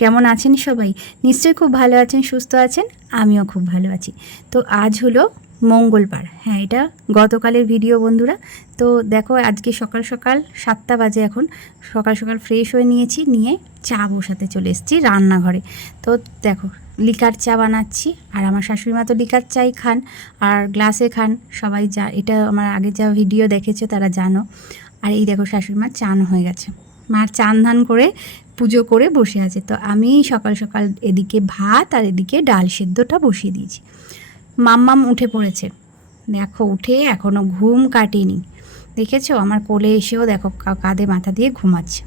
কেমন আছেন সবাই? নিশ্চয়ই খুব ভালো আছেন, সুস্থ আছেন। আমিও খুব ভালো আছি। তো আজ হলো মঙ্গলবার। হ্যাঁ, এটা গতকালের ভিডিও বন্ধুরা। তো দেখো আজকে সকাল সকাল 7টা বাজে এখন। সকাল সকাল ফ্রেশ হয়ে নিয়েছি, নিয়ে চা বসাতে চলে এসেছি রান্নাঘরে। তো দেখো লিকার চা বানাচ্ছি, আর আমার শাশুড়ি মা তো লিকার চাই খান আর গ্লাসে খান, সবাই যা এটা আমার আগে যা ভিডিও দেখেছো তারা জানো। আর এই দেখো শাশুড়ি মা চান হয়ে গেছে, মার চান ধান করে পুজো করে বসে আছে। তো আমি সকাল সকাল এদিকে ভাত আর এদিকে ডাল সেদ্ধটা বসিয়ে দিয়েছি। মাম্মাম উঠে পড়েছে, দেখো উঠে এখনও ঘুম কাটেনি। দেখেছো আমার কোলে এসেও দেখো কাঁধে মাথা দিয়ে ঘুমাচ্ছে।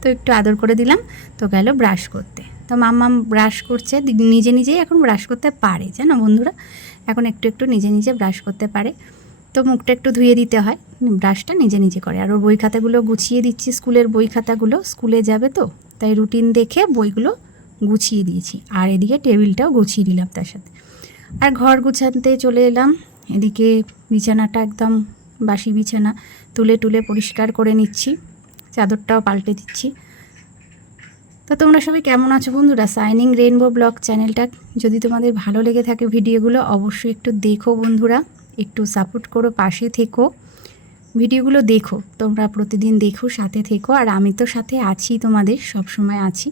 তো একটু আদর করে দিলাম, তো গেল ব্রাশ করতে। তো মাম্মাম ব্রাশ করছে, নিজে নিজেই এখন ব্রাশ করতে পারে, জানো বন্ধুরা, এখন একটু একটু নিজে নিজে ব্রাশ করতে পারে। তো মুখটা একটু ধুয়ে দিতে হয়, ব্রাশটা নিজে নিজে করে। আর ওর বই খাতাগুলো গুছিয়ে দিচ্ছি, স্কুলের বই খাতাগুলো, স্কুলে যাবে তো তাই রুটিন দেখে বইগুলো গুছিয়ে দিয়েছি। আর এদিকে টেবিলটাও গুছিয়ে দিলাম তার সাথে। আর ঘর গুছাতে চলে এলাম। এদিকে বিছানাটা একদম বাসি বিছানা তুলে তুলে পরিষ্কার করে নিচ্ছি, চাদরটাও পাল্টে দিচ্ছি। তো তোমরা সবাই কেমন আছো বন্ধুরা? শাইনিং রেইনবো ব্লগ চ্যানেলটা যদি তোমাদের ভালো লেগে থাকে ভিডিওগুলো অবশ্যই একটু দেখো বন্ধুরা, একটু সাপোর্ট করো, পাশে থেকো, ভিডিওগুলো দেখো, তোমরা প্রতিদিন দেখো, সাথে থেকো। আর আমি তো সাথে আছি, তোমাদের সব সময় আছি।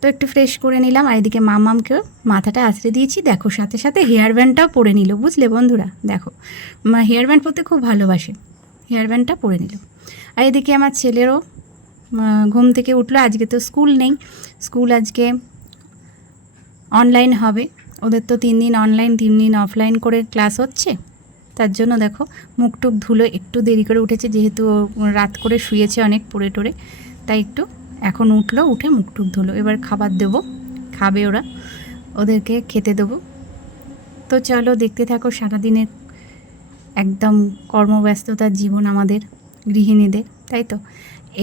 তো একটু ফ্রেশ করে নিলাম, আর এদিকে মামামকেও মাথাটা আঁচড়ে দিয়েছি। দেখো সাথে সাথে হেয়ার ব্যান্ডটাও পরে নিল, বুঝলে বন্ধুরা। দেখো হেয়ার ব্যান্ড পরতে খুব ভালোবাসে, হেয়ার ব্যান্ডটা পরে নিল। আর এদিকে আমার ছেলেরও ঘুম থেকে উঠলো। আজকে তো স্কুল নেই, স্কুল আজকে অনলাইন হবে। ওদের তো 3 দিন অনলাইন 3 দিন অফলাইন করে ক্লাস হচ্ছে। তার জন্য দেখো মুখ টুক ধুলো, একটু দেরি করে উঠেছে, যেহেতু রাত করে শুয়েছে অনেক পড়ে টরে, তাই একটু এখন উঠলো, উঠে মুখ টুক ধুলো। এবার খাবার দেবো, খাবে ওরা, ওদেরকে খেতে দেবো। তো চলো দেখতে থাকো সারাদিনের একদম কর্মব্যস্ততার জীবন আমাদের গৃহিণীদের, তাই তো।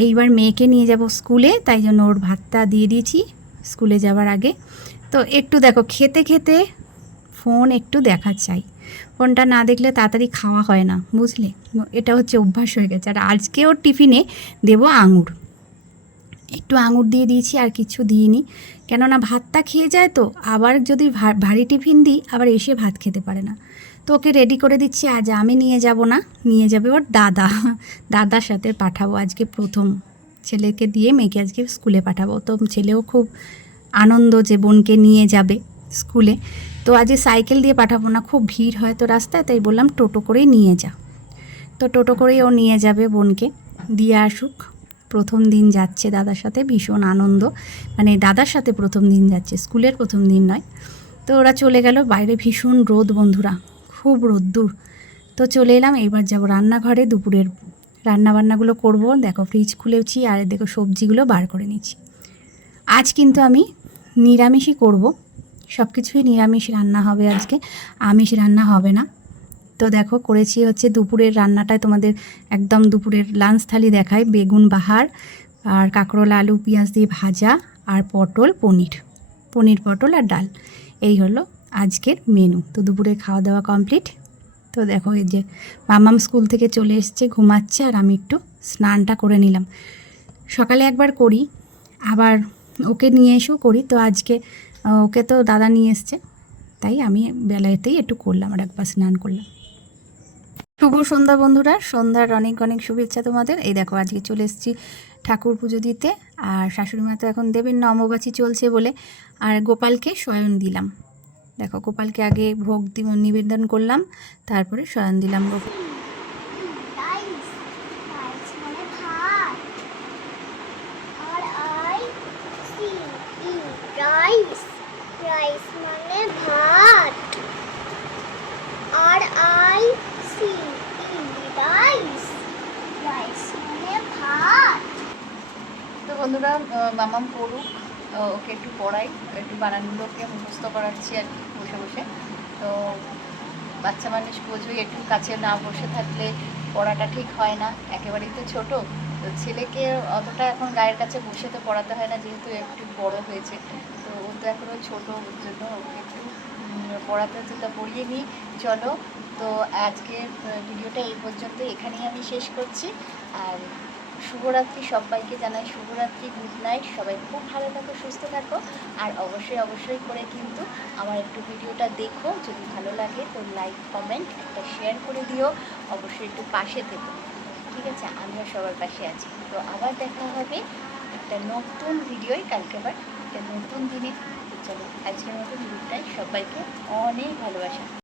এইবার মেয়েকে নিয়ে যাব স্কুলে, তাই জন্য ওর ভাতটা দিয়ে দিয়েছি স্কুলে যাওয়ার আগে। তো একটু দেখো খেতে খেতে ফোন একটু দেখা চাই, ফোনটা না দেখলে তাড়াতাড়ি খাওয়া হয় না, বুঝলে। এটা হচ্ছে অভ্যাস হয়ে গেছে। আর আজকে ওর টিফিনে দেবো আঙুর, একটু আঙুর দিয়ে দিয়েছি, আর কিছু দিইনি। কেননা ভাতটা খেয়ে যায়, তো আবার যদি ভারী টিফিন দিই আবার এসে ভাত খেতে পারে না। তো ওকে রেডি করে দিচ্ছি। আজ আমি নিয়ে যাব না, নিয়ে যাবে ওর দাদা, দাদার সাথে পাঠাবো আজকে প্রথম। ছেলেকে দিয়ে মেয়েকে আজকে স্কুলে পাঠাবো। তো ছেলেও খুব আনন্দ যে বোনকে নিয়ে যাবে স্কুলে। তো আজকে সাইকেল দিয়ে পাঠাবো না, খুব ভিড় হয় তো রাস্তায়, তাই বললাম টোটো করেই নিয়ে যা। তো টোটো করেই ও নিয়ে যাবে, বোনকে দিয়ে আসুক। প্রথম দিন যাচ্ছে দাদার সাথে, ভীষণ আনন্দ, মানে দাদার সাথে প্রথম দিন যাচ্ছে, স্কুলের প্রথম দিন নয়। তো ওরা চলে গেল, বাইরে ভীষণ রোদ বন্ধুরা, খুব রোদ্দুর। তো চলে এলাম, এইবার যাব রান্নাঘরে, দুপুরের রান্নাবান্নাগুলো করব। দেখো ফ্রিজ খুলেছি, আর দেখো সবজিগুলো বার করে নিচ্ছি। আজ কিন্তু আমি নিরামিষই করব, সব কিছুই নিরামিষ রান্না হবে আজকে, আমিষ রান্না হবে না। তো দেখো করেছি হচ্ছে দুপুরের রান্নাটায় তোমাদের একদম দুপুরের লাঞ্চ থালি দেখায়, বেগুন বাহার আর কাঁকরোল আলু পেঁয়াজ দিয়ে ভাজা, আর পটল পনির, পনির পটল আর ডাল, এই হলো আজকের মেনু। তো দুপুরে খাওয়া দাওয়া কমপ্লিট। তো দেখো এই যে মামাম স্কুল থেকে চলে এসছে, ঘুমাচ্ছে, আর আমি একটু স্নানটা করে নিলাম। সকালে একবার করি, আবার ওকে নিয়ে এসেও করি। তো আজকে ওকে তো দাদা নিয়ে এসছে, তাই আমি বেলাতেই একটু করলাম, আর একবার স্নান করলাম। শুভ সন্ধ্যা বন্ধুরা, সন্ধ্যার অনেক অনেক শুভেচ্ছা তোমাদের। এই দেখো আজকে চলে এসেছি ঠাকুর পুজো দিতে, আর শাশুড়ি মা তো এখন দেবেন না, অমাবাসী চলছে বলে। আর গোপালকে শয়ন দিলাম, দেখো গোপালকে আগে ভোগ নিবেদন করলাম, তারপরে শয়ন দিলাম গোপাল। তো বন্ধুরা মামাম পড়ুক, ওকে একটু পড়াই, একটু বানানগুলোকে মুখস্থ করাচ্ছি আর কি বসে বসে। তো বাচ্চা মানুষ বোঝই, একটু কাছে না বসে থাকলে পড়াটা ঠিক হয় না, একেবারেই তো ছোটো। তো ছেলেকে অতটা এখন গায়ের কাছে বসে তো পড়াতে হয় না, যেহেতু একটু বড় হয়েছে। তো ও তো এখনও ছোটো, ওর জন্য ওকে একটু পড়াতে হচ্ছে, তা পড়িয়ে নিই। চলো, তো আজকের ভিডিওটা এই পর্যন্ত, এখানেই আমি শেষ করছি। আর শুভরাত্রি, সবাইকে জানাই শুভরাত্রি, গুড নাইট। সবাই খুব ভালো থাকো, সুস্থ থাকো। আর অবশ্যই অবশ্যই করে কিন্তু আমার একটু ভিডিওটা দেখো, যদি ভালো লাগে তো লাইক কমেন্ট একটা শেয়ার করে দিও, অবশ্যই একটু পাশে থেকো, ঠিক আছে? আমিও সবার পাশে আছি। তো আবার দেখা হবে একটা নতুন ভিডিওয় কালকে, আবার একটা নতুন দিনে। তো চলো আজকের মতো ভিডিওটাই, সবাইকে অনেক ভালোবাসা।